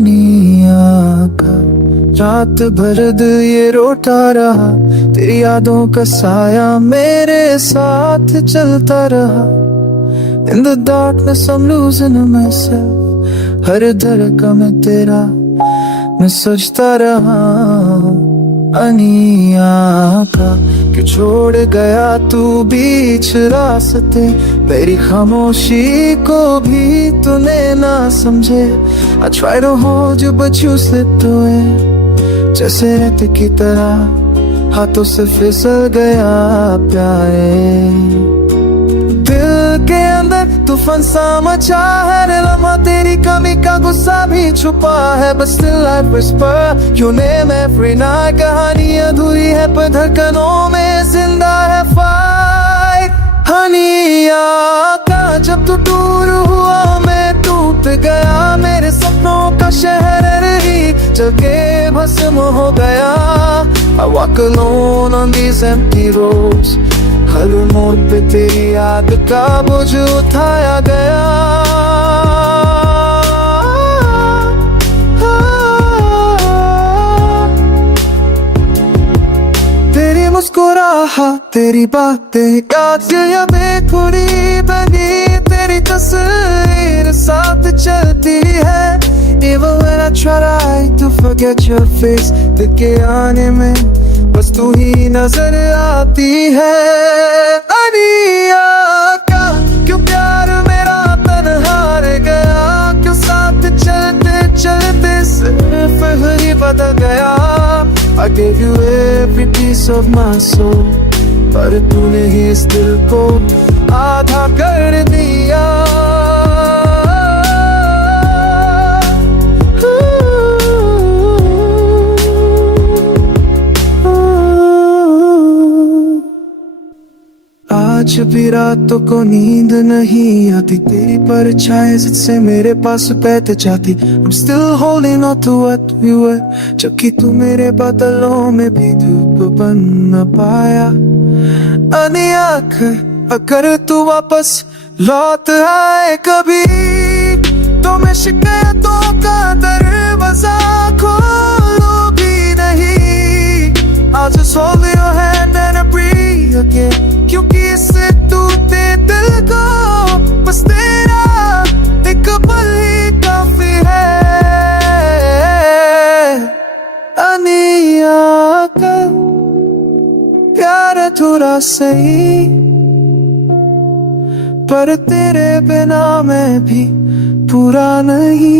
अनिया का रात भर दिल ये रोता रहा, तेरी यादों का साया मेरे साथ चलता रहा। In the darkness I'm losing myself, हर धड़कन में तेरा मैं सोचता रहा। अनिया का क्यों छोड़ गया तू बीच रास्ते, मेरी खामोशी को भी तूने ना समझे। I try to hold you but you slipped away, जैसे रेत की तरह हाथों से फिसल गया प्यारे। दिल के अंदर तूफान सा मचा है, लम्हा तेरी कमी का गुस्सा भी छुपा है। But still I whisper your name every night, कहानी अधूरी है पर धड़कनों में जिंदा है fight। अनिया का जब तू दूर हुआ मैं टूट गया, मेरे सपनों का शहर ही जल के भस्म हो गया। I walk alone on these empty roads, हर मोड़ पे तेरी याद का बोझ उठाया गया। तेरी मुस्कुराहट, तेरी बातें याद में थोड़ी बनी, तेरी तस्वीर साथ चलती है। Even when I try to forget your face, दिल के आने में बस तू ही नजर आती है। अनिया का क्यों प्यार मेरा तन्हा रह गया, क्यों साथ चलते चलते सिर्फ ही बदल गया। I gave you every piece of my soul, पर तूने ही इस दिल को आधा कर दिया। आज भी रातों को नींद नहीं आती, तेरी परछाई से मेरे पास बैठ जाती। I'm still holding on to what we were, जबकि तू मेरे बादलों में भी धूप बन न पाया। अनिया अगर तू वापस लौट आए कभी, तो मैं शिकायतों का दरवाजा खोलूंगी नहीं। I'll just hold your hand and breathe again, क्योंकि इससे टूटे दिल को बस तेरा एक पल ही काफी है। अनिया का प्यार अधूरा सही, पर तेरे बिना मैं भी पूरा नहीं।